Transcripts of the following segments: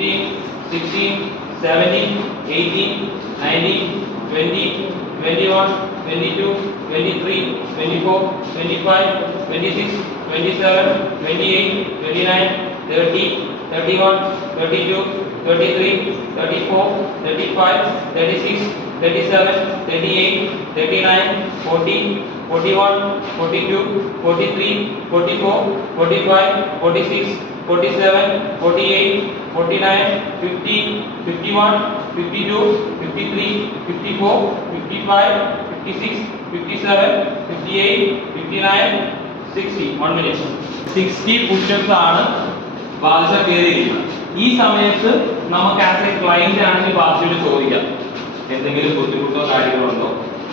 15, 16, 17, 18, 19, 20, 21, 22, 23, 24, 25, 26, 27, 28, 29, 30, 31, 32, 33, 34, 35, 36, 37, 38, 39, 40, 41, 42, 43, 44, 45, 46, 47, 48, 49, 50, 51, 52, 53, 54, 55, 56, 57, 58, 59, 60. 1 minute. 60 push-ups ആണ് ബാധിച്ച കയറിയിരിക്കുന്നത്. ഈ സമയത്ത് നമുക്ക് ആസ് എ ക്ലയന്റ് ആണെങ്കിൽ ബാധിച്ചോട് ചോദിക്കാം, എന്തെങ്കിലും ബുദ്ധിമുട്ടോ കാര്യങ്ങളോ ഉണ്ടോ,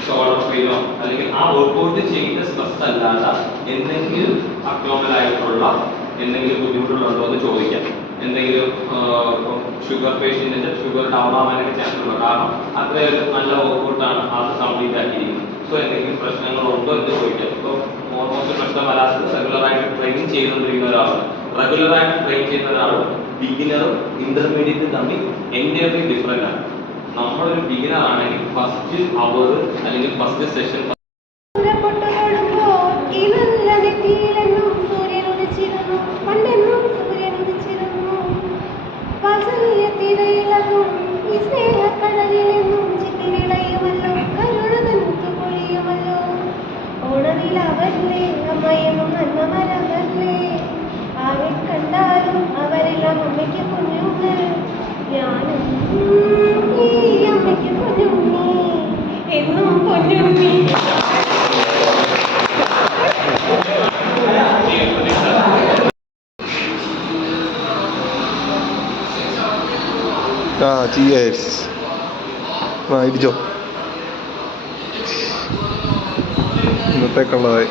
ഷോൾഡർ പെയിനോ, അല്ലെങ്കിൽ ആ വർക്കൗട്ട് ചെയ്ത സ്ട്രെസ് അല്ലാതെ എന്തെങ്കിലും അബ്ഡോമിനൽ ആയിട്ടുള്ള എന്തെങ്കിലും ബുദ്ധിമുട്ടുകളുണ്ടോ എന്ന് ചോദിക്കാം. എന്തെങ്കിലും ഷുഗർ പേഷ്യന്റിന്റെ ഷുഗർ ഡൗൺ ആവാനൊക്കെ ചാൻസ് ഉണ്ടോ, കാരണം അത്രയൊരു നല്ല വർക്കൗട്ടാണ് അത് കംപ്ലീറ്റ് ആക്കിയിരിക്കുന്നത്. സോ എന്തെങ്കിലും പ്രശ്നങ്ങളുണ്ടോ എന്ന് ചോദിക്കാം. ഇപ്പോൾ ഓൾമോസ്റ്റ് പ്രശ്നം വരാത്തത് റെഗുലറായിട്ട് ട്രെയിനിങ് ചെയ്തുകൊണ്ടിരിക്കുന്ന ഒരാളാണ്. റെഗുലറായിട്ട് ട്രെയിൻ ചെയ്യുന്ന ഒരാളും ബിഗിനറും ഇന്റർമീഡിയറ്റും തമ്മിൽ എൻ്റയർലി ഡിഫറെൻ്റ് ആണ്. നമ്മളൊരു ബിഗിനർ ആണെങ്കിൽ ഫസ്റ്റ് അവർ അല്ലെങ്കിൽ ഫസ്റ്റ് സെഷൻ കണ്ടാലും അവരെല്ലാം അമ്മയ്ക്ക് കുഞ്ഞുങ്ങൾ, ഞാനും ഈ അമ്മയ്ക്ക് കുഞ്ഞുണ്ണി, എന്നും കുഞ്ഞുണ്ണി. ചിയേഴ്സ്. ഇടിച്ചോ, ഇന്നത്തേക്കുള്ളതായി.